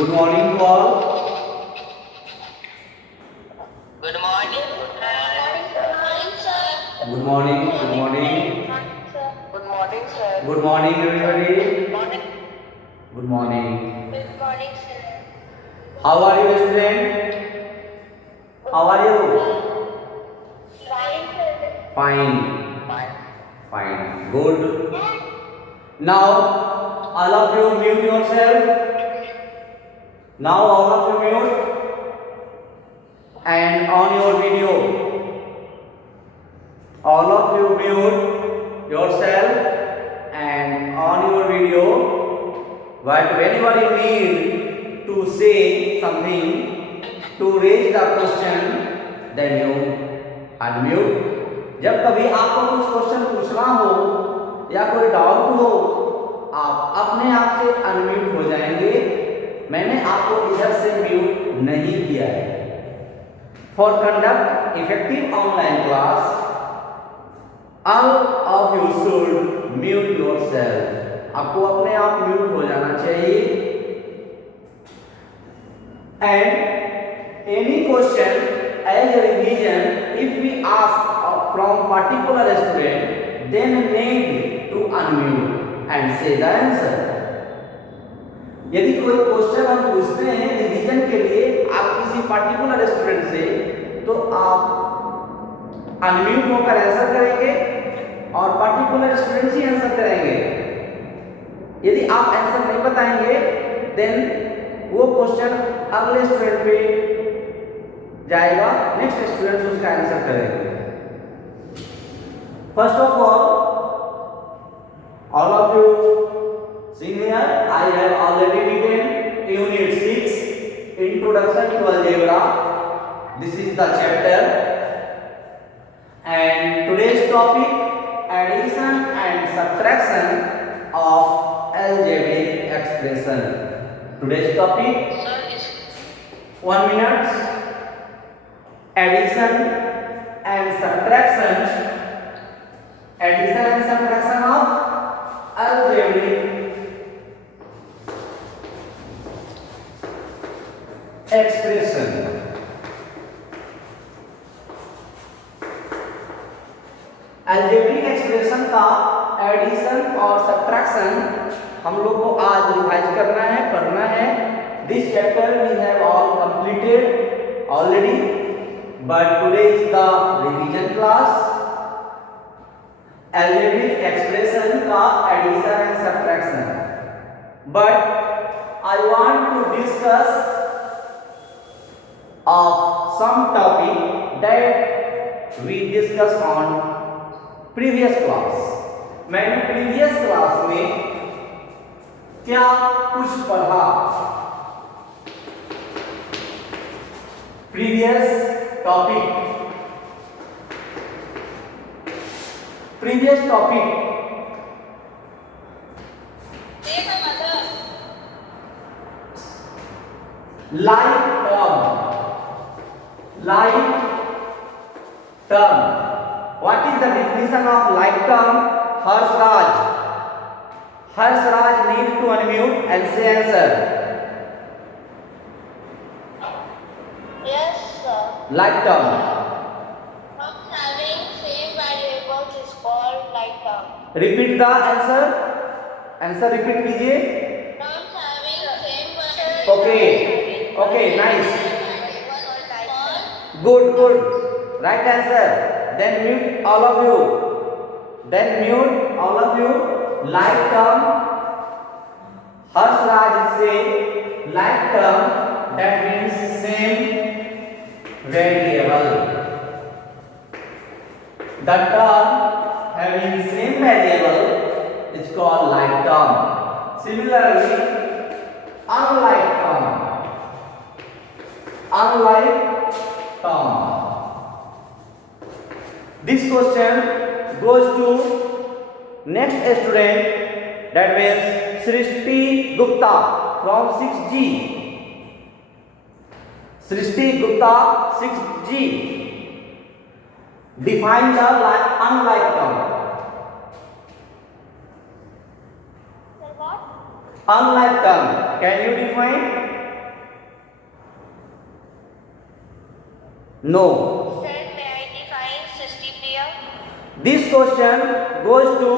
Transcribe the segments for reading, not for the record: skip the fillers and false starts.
Good morning to all. Good morning. Good morning, sir. Good morning. Good morning. Good morning, sir. Good morning, everybody. Morning. Good morning. Good morning, sir. How are you, student? How are you? Fine, sir. Fine. Fine. Fine. Good. Now, all of you mute yourself. Now, all of you mute and on your video. All of you mute yourself and on your video. But whenever you need to say something, to raise the question, then you unmute. जब कभी आपको कुछ क्वेश्चन पूछना हो या कोई डाउट हो, आप अपने आप से अनम्यूट हो जाएंगे। मैंने आपको इधर से म्यूट नहीं किया है। For conduct effective online class, all of you should mute yourself. आपको अपने आप म्यूट हो जाना चाहिए। And any question as a revision, if we ask from particular student, then need to unmute and say the answer. यदि कोई क्वेश्चन हम पूछते हैं रिवीजन के लिए आप किसी पर्टिकुलर स्टूडेंट से, तो आप अनम्यूट होकर आंसर करेंगे और पर्टिकुलर स्टूडेंट ही आंसर करेंगे। यदि आप आंसर नहीं बताएंगे, देन वो क्वेश्चन अगले स्टूडेंट पे जाएगा, नेक्स्ट स्टूडेंट उसका आंसर करेंगे। First of all of you see here, I have already written unit 6 introduction to algebra. This is the chapter, and today's topic addition and subtraction of algebraic expression. Today's topic, Sir, is 1 minute, addition and subtraction of algebraic expression. algebraic expression का addition और subtraction हम लोग को आज revise करना है, पढ़ना है। This chapter we have all completed already, but today is the revision class. algebraic expression का addition and subtraction, but I want to discuss of some topic that we discussed on previous class. मैंने previous class में क्या कुछ पढ़ा? previous topic like term. What is the definition of like term? Harsh Raj need to unmute and say answer. Yes, sir. Like term. Terms having same variables is called like term. Repeat the answer. Answer repeat कीजिए. Terms having same variables. Okay, nice. Called Good. Right answer. Then mute all of you. Like term. Harsh Raj say like term, that means same variable. The term having same variable is called like term. Similarly, unlike term. This question goes to next student, that means Srishti Gupta from 6G. Srishti Gupta 6G. Define the unlike term. what? Unlike term. Can you define? No. Sir, may I define Sistipriya? This question goes to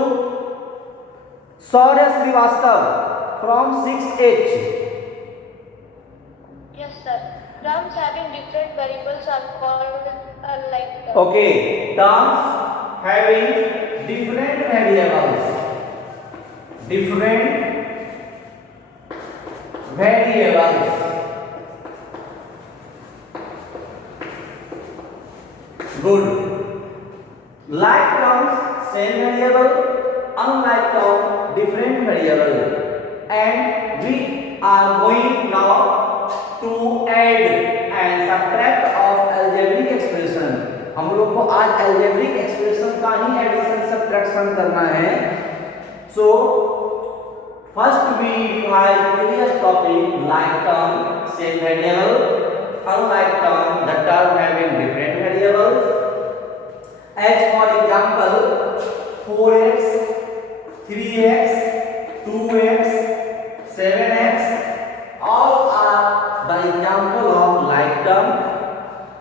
Saurya Srivastav from 6H. Yes, sir. Terms having different variables are called unlike terms. Okay, terms having different variables. Different variables. Good. Like terms, same variable. Unlike term, different variable. And we are going now to add and subtract of algebraic expression. हम लोग को आज algebraic expression का ही addition subtraction करना है. So first we revise previous topic. Like term, same variable. Unlike term, the term having different variables. As for example, 4x, 3x, 2x, 7x, all are the example of like term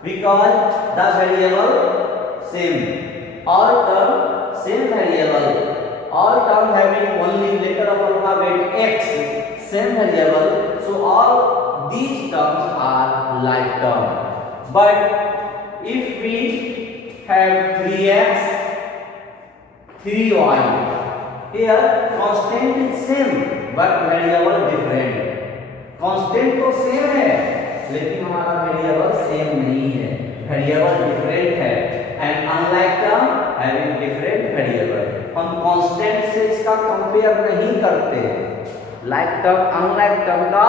because the variable same. All term same variable. All term having only letter of alphabet x, same variable. So all these terms are like term. But if we have 3x, 3y, here constant is same but variable different. constant तो सेम है लेकिन हमारा variable same नहीं है, variable different है. And unlike term having different variable. हम कांस्टेंट से इसका कंपेयर नहीं करते हैं. लाइक टर्म अनलाइक टर्म का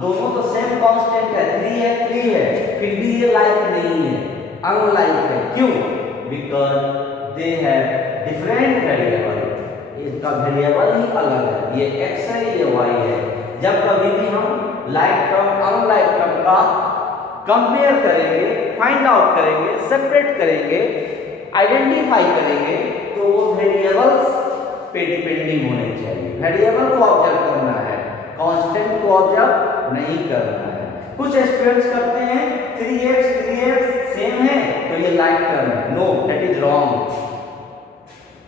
दोनों तो सेम कांस्टेंट है, 3 है 3 है, फिर भी ये लाइक नहीं है, अनलाइक है. क्यों? Because they have different variable. इसका वेरिएबल ही अलग है. ये x है, ये y है. जब कभी भी हम लाइक टर्म अनलाइक टर्म का कंपेयर करेंगे, फाइंड आउट करेंगे, सेपरेट करेंगे, आइडेंटिफाई करेंगे, तो वो वेरिएबल्स पे डिपेंडिंग होने चाहिए. वेरिएबल को ऑब्जर्व करना है, कांस्टेंट को ऑब्जर्व नहीं करना है. कुछ स्टूडेंट्स करते हैं 3x सेम है तो ये लाइक टर्म है. No, that is wrong.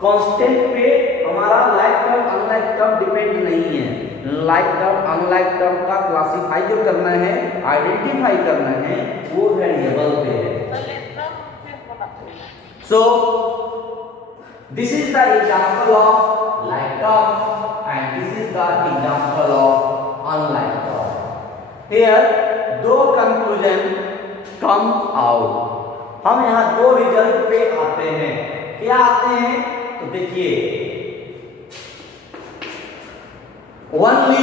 Constant पे हमारा like term unlike term depend नहीं है. लाइक टर्म अनलाइक टर्म का क्लासिफाई जो करना है, आइडेंटिफाई करना है, वो वेरिएबल पे है. So this is the example of like term and this is the example of unlike term. Here दो कंक्लूजन कम आउट. हम यहाँ दो रिजल्ट पे आते हैं. क्या आते हैं? तो देखिए, only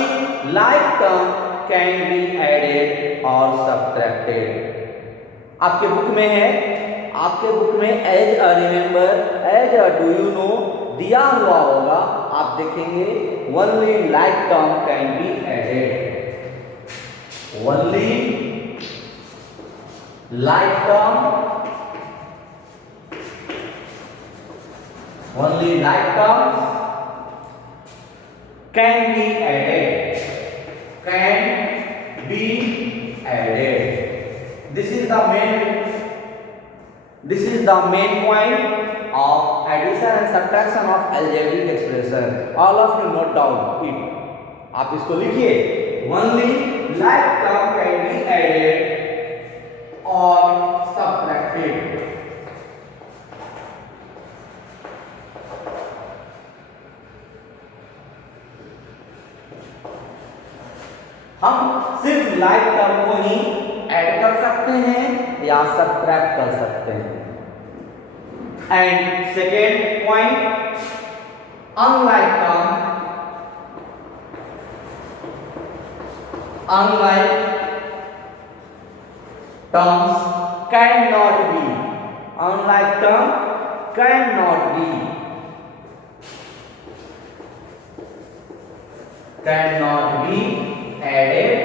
like term can be added or subtracted. आपके बुक में है, आपके बुक में as a remember, as a do you know दिया हुआ होगा. आप देखेंगे only like term can be added. only like term can be added. This is the main point of addition and subtraction of algebraic expression. All of you note down it. आप इसको लिखिए. only like term can be added or subtracted. हम सिर्फ like term को ही ऐड कर सकते हैं या सबट्रैक्ट कर सकते हैं. And second point, unlike terms can not be added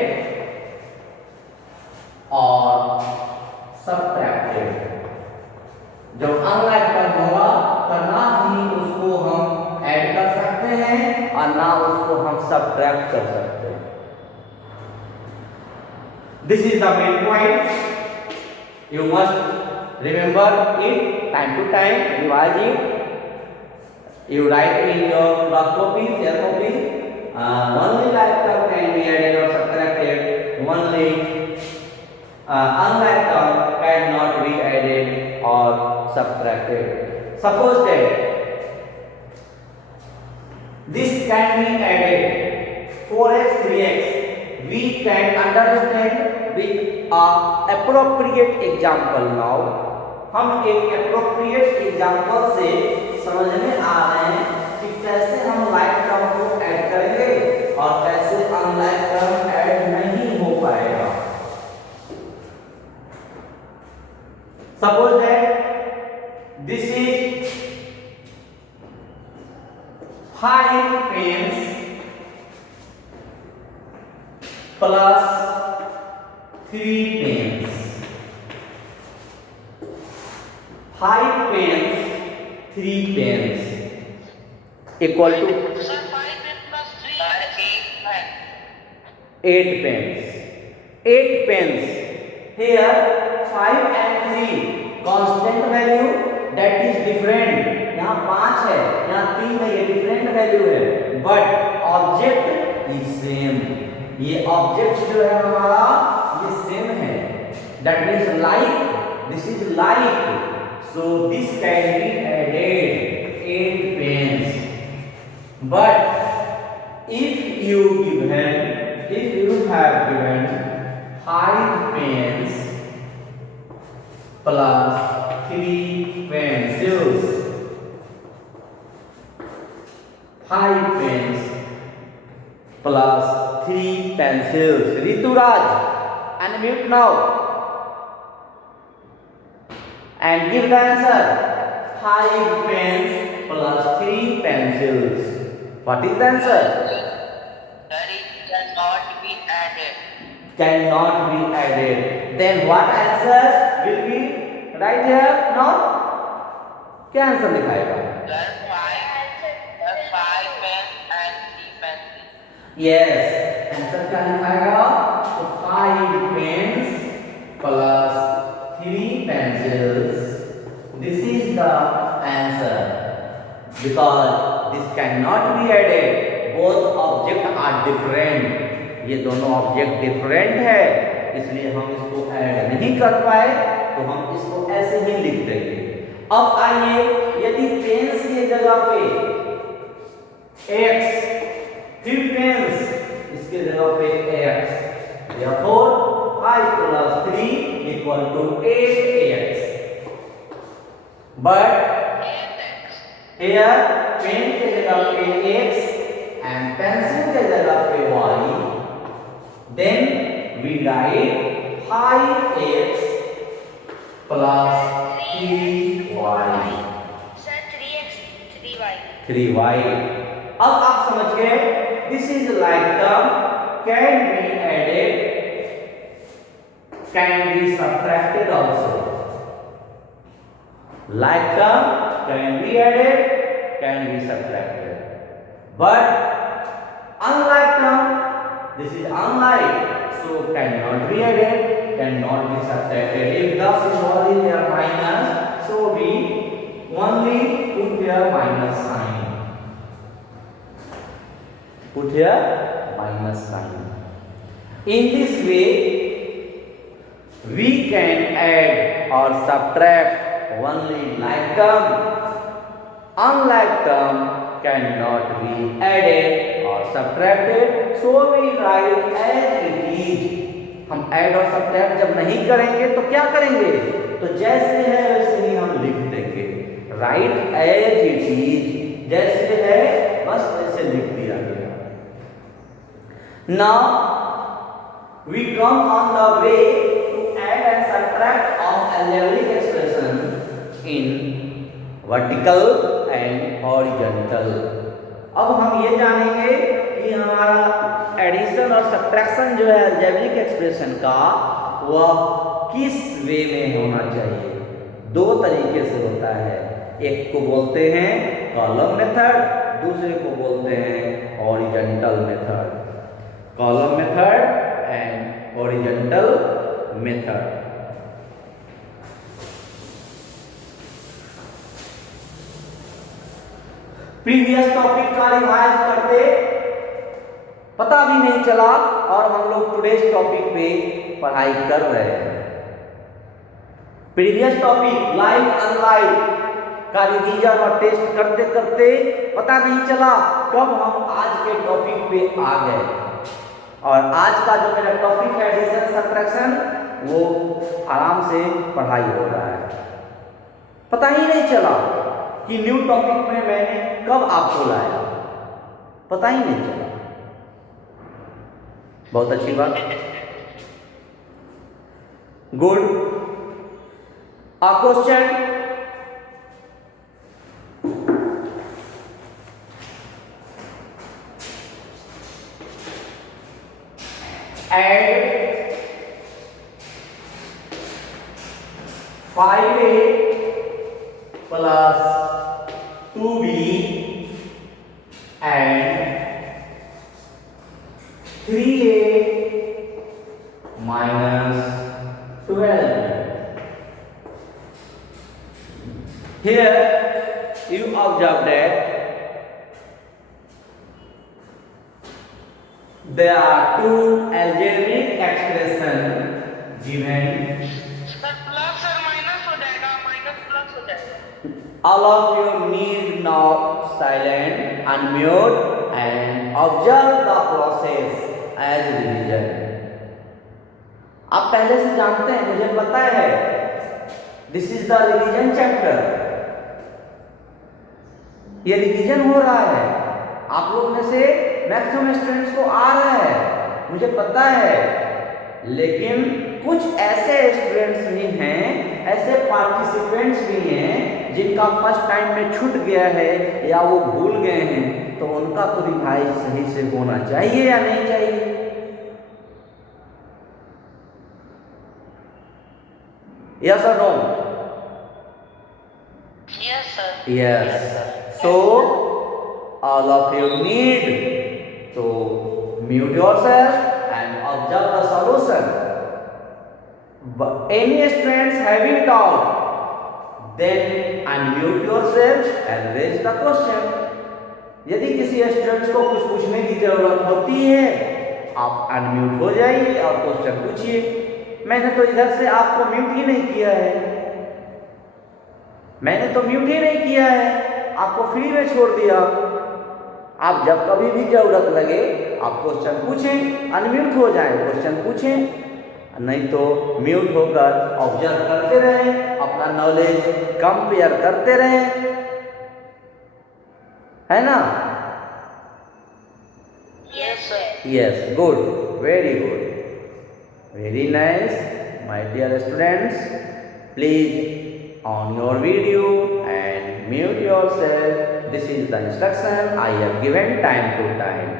और subtracted. जब अनलाइक टर्म होगा तो ना ही उसको हम ऐड कर सकते हैं और ना उसको हम सबट्रैक्ट कर सकते हैं. This is the main point. You must remember it time to time, revise it. You write in your class copy, share copy. Only like term can be added or subtracted. Only unlike term cannot be added or subtracted. Suppose that this can be added 4x 3x. We can understand with a appropriate example now. हम एक appropriate example से समझने आ रहे हैं कि कैसे हम like term को ऐड करेंगे और कैसे unlike term ऐड नहीं हो पाएगा. Suppose that this is 5 pence plus 3 pence. 5 pence, 3 pence equal to Sir, 5 pence plus 3 pence. 8 pence. 8 pence. Here 5 and 3 constant value, that is different. यहाँ 5 है, यहाँ 3 है, ये different value है. But object is same. ये object जो है हमारा ये same है. That means like. This is like. So this can be added 8 pence. But if you have given 5 pence plus 3 pencils, 5 pence plus 3 pencils. Rituraj, unmute now and give the answer. 5 pence plus 3 pencils. What is the answer? That is cannot be added. Cannot be added. Then what answer will be right here? No? क्या आंसर दिखाएगा? Sir, 5 pence and 3 pencils. Yes. Answer क्या दिखाएगा? तो 5 pence plus 3 pencils. This is the answer. Because this cannot be added. Both objects are different. ये दोनों object different है, इसलिए हम इसको ऐड नहीं कर पाए, तो हम इसको ऐसे ही लिख देंगे. अब आइए, यदि पेंस की जगह पे x, 3 पेंस इसके जगह पे x, therefore 5 plus 3 equal to 8x. But here pen के जगह पे x and pencil के जगह पे y, then we write 5x plus 3y. Sir, 3x, 3y. 3y. अब आप समझ गए, this is like term can be added, can be subtracted also. Like term can be added, can be subtracted. But unlike term, this is unlike, so cannot be added, cannot be subtracted. If the symbol is there minus, so we only put here minus sign. Put here minus sign. In this way, we can add or subtract only like term. Unlike term cannot be added or subtracted, so we write as it is. हम ऐड और सब्ट्रैक्ट जब नहीं करेंगे तो क्या करेंगे? तो जैसे है वैसे ही हम लिख देंगे. राइट एज इट इज, जैसे है बस वैसे लिख दिया गया. Now we come on the way to add and subtract of algebraic expression in vertical and horizontal. अब हम ये जानेंगे कि हमारा एडिशन और सब्ट्रैक्शन जो है अलजेब्रिक एक्सप्रेशन का वह किस वे में होना चाहिए. दो तरीके से होता है. एक को बोलते हैं कॉलम मेथड, दूसरे को बोलते हैं horizontal method. Column method and horizontal method. Previous topic का रिवाइज करते, पता भी नहीं चला और हम लोग टुडेज टॉपिक पे पढ़ाई कर रहे हैं। प्रीवियस टॉपिक लाइफ अनलाइफ का रिवीजन और टेस्ट करते करते पता नहीं चला कब हम आज के टॉपिक पे आ गए। और आज का जो मेरा टॉपिक है एडिशन सब्ट्रैक्शन, वो आराम से पढ़ाई हो रहा है। पता ही नहीं चला कि न्यू टॉपिक में मैंने कब आपको लाया, पता ही नहीं चला। बहुत अच्छी बात, good. A question, add 5a plus 2b and 3a minus 12. Here you observe that there are two algebraic expressions given. Sir plus और माइनस हो जाएगा, माइनस प्लस हो जाएगा। All of you need now silent, unmute and observe the process as revision. आप पहले से जानते हैं, मुझे पता है। This is the revision chapter. ये रिवीजन हो रहा है, आप लोग में से मैक्सिमम स्टूडेंट्स को आ रहा है, मुझे पता है। लेकिन कुछ ऐसे स्टूडेंट्स भी हैं, ऐसे पार्टिसिपेंट्स भी हैं जिनका फर्स्ट टाइम में छूट गया है या वो भूल गए हैं, तो उनका तो रिवाइज सही से होना चाहिए या नहीं चाहिए? Yes or no? Yes sir. Yes. So all of you need to mute yourself and observe the solution. But any students having doubt, then unmute yourself and raise the question. यदि किसी स्टूडेंट्स को कुछ पूछने की जरूरत होती है, आप अनम्यूट हो जाइए और क्वेश्चन पूछिए। मैंने तो इधर से आपको म्यूट ही नहीं किया है, मैंने तो म्यूट ही नहीं किया है, आपको फ्री में छोड़ दिया। आप जब कभी भी जरूरत लगे आप क्वेश्चन पूछें, अनम्यूट हो जाएं, क्वेश्चन पूछें, नहीं तो म्यूट होकर ऑब्जर्व करते रहें, अपना नॉलेज कंपेयर करते रहें, है ना? Yes sir. Yes, good, very good. Very nice, my dear students. Please on your video and mute yourself. This is the instruction I have given time to time.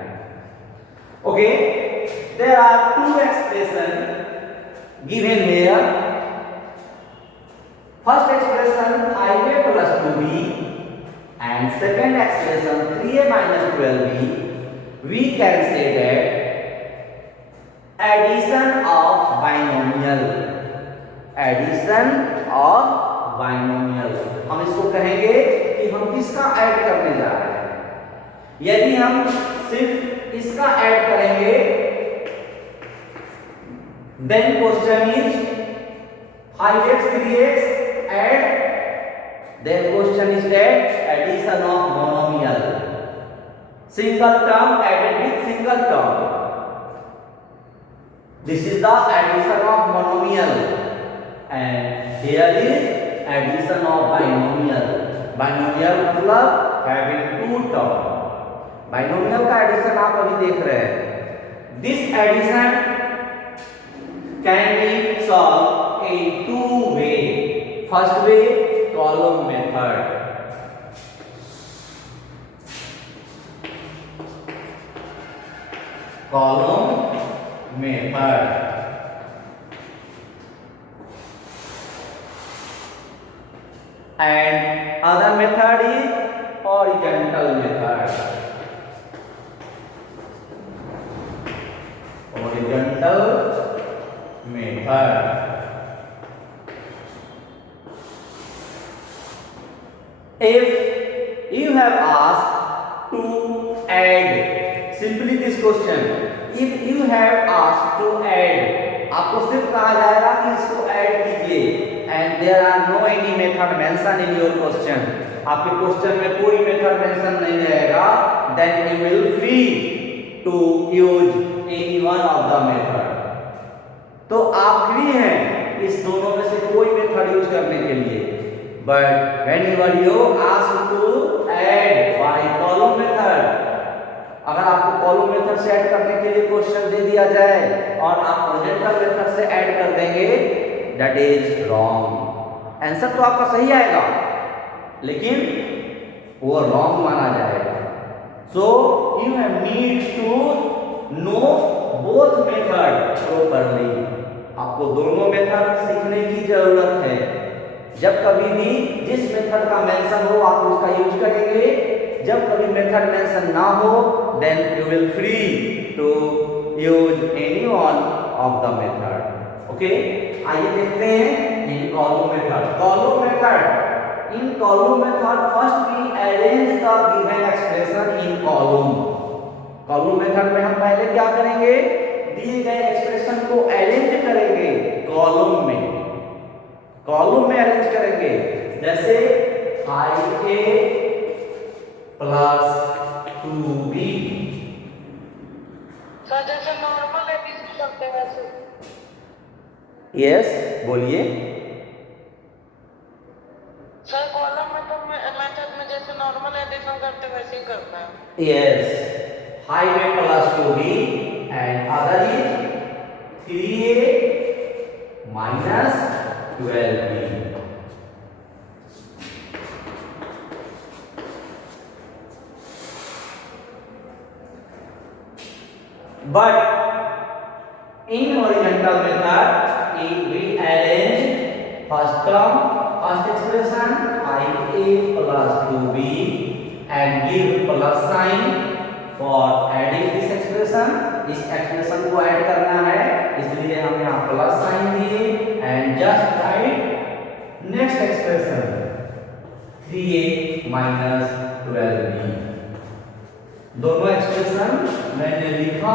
Okay, there are two expressions given here. First expression 5a plus 2b and second expression 3a minus 12b. We can say that addition of binomial, addition of binomial, हम इसको कहेंगे कि हम किसका ऐड करने जा रहे हैं। यदि हम सिर्फ इसका ऐड करेंगे, then question is 5x 3x add, then question is that addition of monomial, single term added with single term. This is the addition of monomial and here is addition of binomial. Binomial मतलब having two term. Binomial का एडिशन आप अभी देख रहे हैं। This addition can be solved in two way. First way, column method. Column method. And other method is horizontal method. Horizontal method. If you have asked simply this question, if you have asked to add, आपको सिर्फ कहा जाएगा कि इसको ऐड कीजिए, and there are no any method mentioned in your question, आपके क्वेश्चन में कोई मेथड मेंशन नहीं रहेगा, then you will free to use any one of the method. तो आप फ्री हैं इस दोनों में से कोई मेथड यूज करने के लिए, but whenever you ask to add by column method, अगर आपको कॉलम मेथड से ऐड करने के लिए क्वेश्चन दे दिया जाए और आप हॉरिजॉन्टल मेथड से ऐड कर देंगे, दैट इज रॉन्ग। आंसर तो आपका सही आएगा लेकिन वो रॉन्ग माना जाएगा। So you have need to know both method properly, आपको दोनों मेथड सीखने की जरूरत है। जब कभी भी जिस मेथड का मेंशन हो आप उसका यूज करेंगे, जब कभी मेथड मेंशन ना हो then you will free to use any one of the method. Okay, आइए देखते हैं in column method. Column method, in column method first we arrange the given expression in column. column method में हम पहले क्या करेंगे, दिए गए एक्सप्रेशन को अरेंज करेंगे कॉलम में, कॉलम में अरेंज करेंगे। जैसे 5a प्लस 2b, सर जैसे नॉर्मल एडिशन करते हैं वैसे। यस बोलिए। सर कॉलम मेथड में जैसे नॉर्मल एडिशन करते हैं वैसे ही करना है। Yes, 5a plus 2b and other is 3a minus 12b। But in horizontal method, if we arrange first term, first expression 5a plus 2b and give plus sign for adding this expression, इस expression को ऐड करना है इसलिए हम यहाँ plus sign दिए and just write next expression 3a minus 12b। दोनों एक्सप्रेशन मैंने लिखा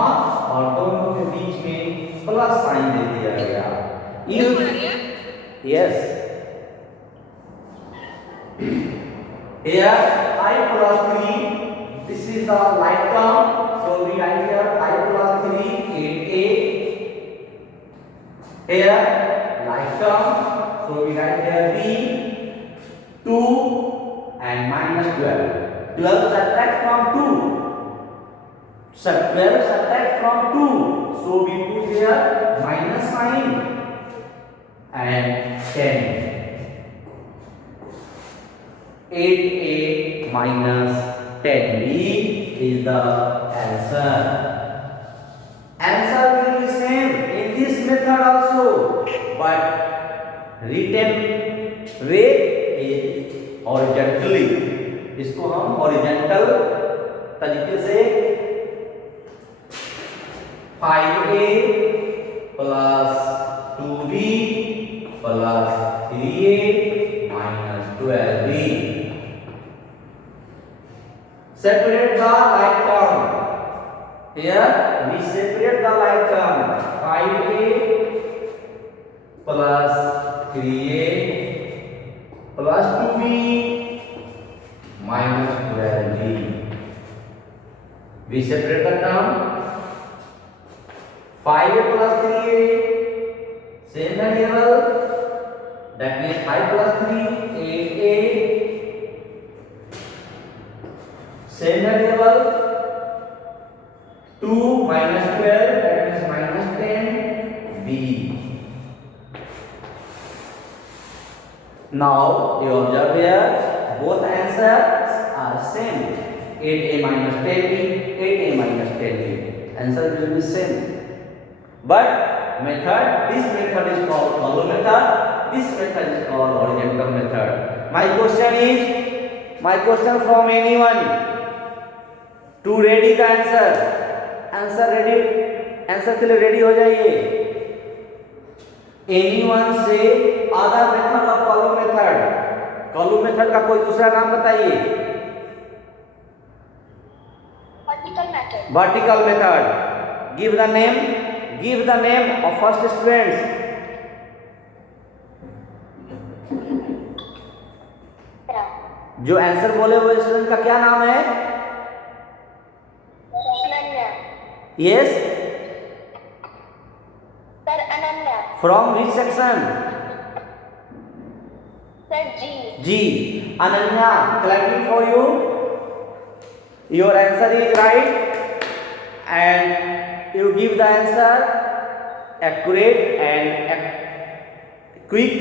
और दोनों के बीच में प्लस साइन दे दिया गया। यस, here 5 plus 3, this is the like term, so we write here 5 plus 3 8a, here like term, so we write here b 2 and minus 12, 12 subtract from 2, 12 subtract from 2, so we put here minus sign and 10, 8a minus 10b is the answer. Answer will be same in this method also, but written way is horizontally, इसको हम हॉरिजॉन्टल तरीके से 5a plus 2b plus 3a minus 12b. Separate the like term. Here we separate the like term 5a plus 3a plus 2b minus 12b. We separate the term 5a plus 3a, same variable, that means 5 plus 3 8a, same variable, 2 minus 12, that means minus 10b. Now you observe here both answers are same, 8a minus 10b, 8a minus 10b, answer will be same. But method, this method is called column method, this method is called horizontal method. My question from anyone to ready the answer ready, answer के लिए ready हो जाइए। anyone से other method of column method का कोई दूसरा नाम बताइए। Vertical method. vertical method. Give the name. Give the name of first students. जो आंसर बोले वो स्टूडेंट का क्या नाम है? Ananya. Yes. Sir Ananya. From which section? Sir G. G. Ananya, clapping for you. Your answer is right, and you give the answer accurate and quick.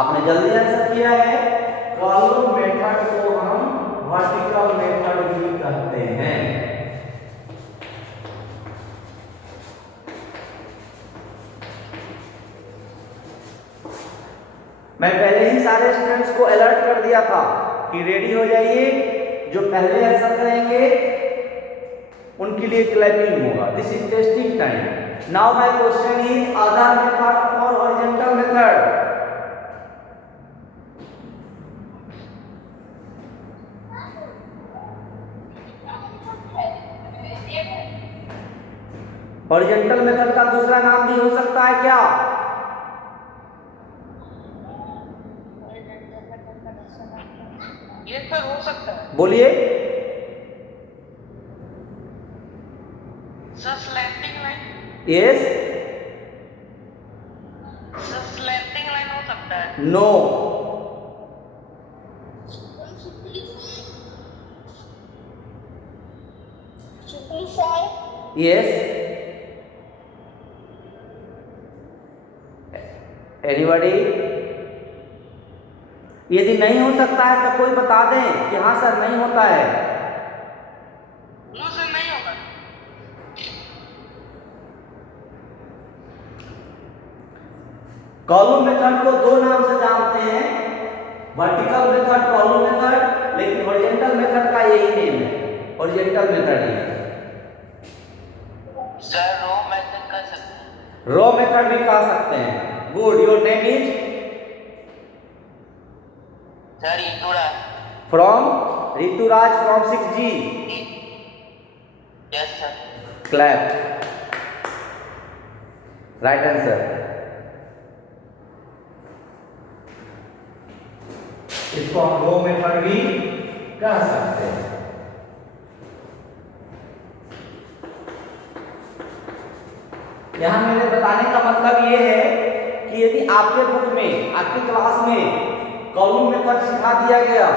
आपने जल्दी आंसर किया है. कॉलम मेथड को हम वर्टिकल मेथड भी कहते हैं. मैं पहले ही सारे स्टूडेंट्स को अलर्ट कर दिया था कि रेडी हो जाइए. जो पहले आंसर करेंगे उनके लिए क्लैपिंग होगा. This is testing time. Now my question is other method for horizontal method. Horizontal method का दूसरा नाम भी हो सकता है क्या? ये सर हो सकता है. बोलिए. Sir slanting line. Yes. Sir slanting line हो सकता है. नो. यस. एनीबॉडी? यदि नहीं हो सकता है तो कोई बता दें कि हाँ सर नहीं होता है. नो सर नहीं होगा. कॉलम मेथड को दो नाम से जानते हैं. वर्टिकल मेथड, कॉलम मेथड, लेकिन हॉरिजॉन्टल मेथड का यही नेम है. हॉरिजॉन्टल मेथड ही है. सर रो मेथड कर सकते हैं. रो मेथड भी कह सकते हैं. Good. Your name is? Sir इतुरा. From? Rituraj from 6G. Yes sir. Clap. Right answer. इसको हम रो मेथड भी कह सकते हैं. यहां मेरे बताने का मतलब ये है कि यदि आपके बुक में, आपके क्लास में कॉलम मेथड सिखा दिया गया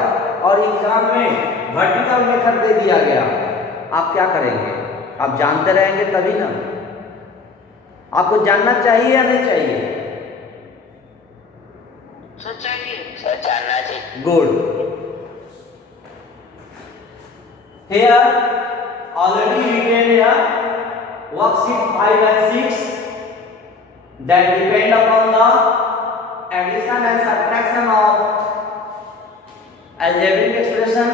और एग्जाम में वर्टिकल मेथड दे दिया गया, आप क्या करेंगे? आप जानते रहेंगे तभी ना. आपको जानना चाहिए या नहीं चाहिए? सर चाहिए. सर जानना चाहिए. Good. Here already written here worksheet 5 and 6 that depend upon the addition and subtraction of algebraic expression.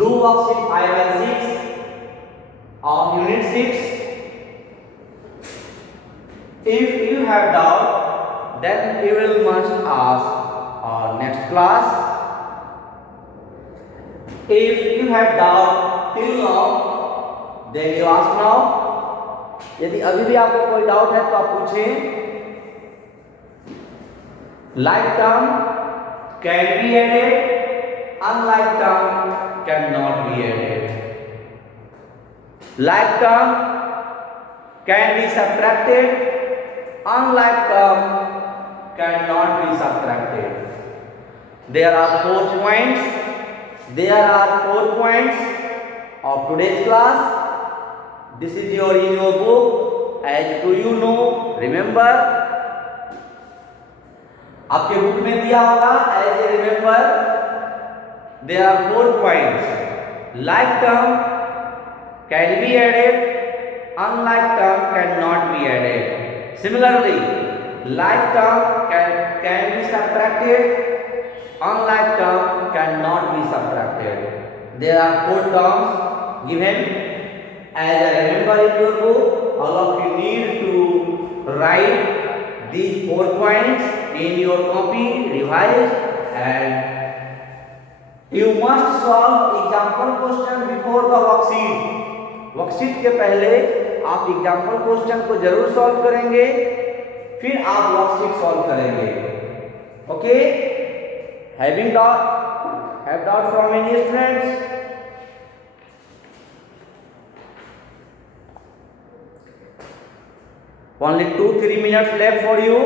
Do worksheet 5 and 6 of unit 6. If you have doubt, then you will must ask our next class. If you have doubt till now, then you ask now. यदि अभी भी आपको कोई डाउट है तो आप पूछें. Like term can be added, unlike term cannot be added. Like term can be subtracted, unlike term cannot be subtracted. There are 4 points. There are 4 points of today's class. This is your in your book. As do you know, remember. आपके book में दिया होगा. As you remember, there are 4 points. Like term can be added, unlike term cannot be added. Similarly, like term can be subtracted, unlike term cannot be subtracted. There are 4 terms given. As I remember in your book, all of you need to write these 4 points in your copy, revise and You must solve example question before the worksheet. Worksheet के पहले आप example question को जरूर सॉल्व करेंगे, फिर आप worksheet solve करेंगे. Okay? Have doubt from any students? Only 2-3 minutes left for you.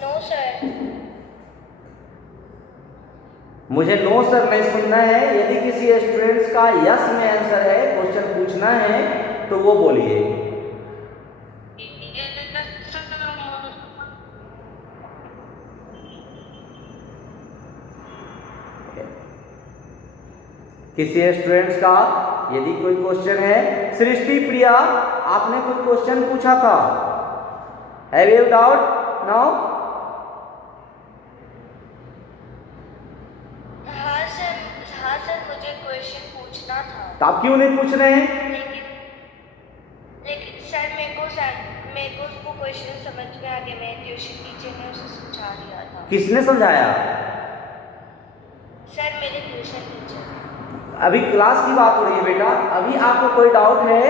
No, sir. मुझे नो सर नहीं सुनना है. यदि किसी स्टूडेंट्स का यस में आंसर है, क्वेश्चन पूछना है, तो वो बोलिए. किसी स्टूडेंट्स का यदि कोई क्वेश्चन है, सृष्टि प्रिया आपने कोई क्वेश्चन पूछा था. Have you doubt now? हाँ सर, मुझे क्वेश्चन पूछना था. तो आप क्यों नहीं पूछ रहे हैं? लेकिन सर मेरे को वो क्वेश्चन समझ में आ गया. मेरे ट्यूशन टीचर ने उसे समझा दिया था. किसने समझाया? सर मेरे ट्यूशन टीचर. अभी क्लास की बात हो रही है बेटा. अभी आपको कोई डाउट है?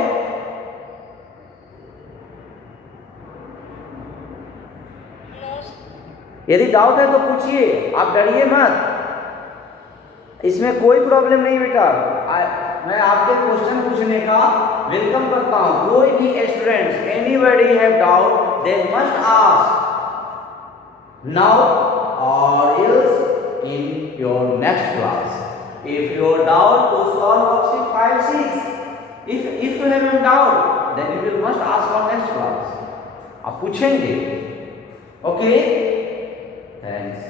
नो. यदि डाउट है तो पूछिए, आप डरिए मत. इसमें कोई प्रॉब्लम नहीं बेटा. मैं आपके क्वेश्चन पूछने का वेलकम करता हूं. कोई भी students, anybody have doubt, they must ask now or else in your next class. If your doubt to solve worksheet 5-6, if you have a doubt, then you will must ask on next class. आप पूछेंगे. Okay? Thanks.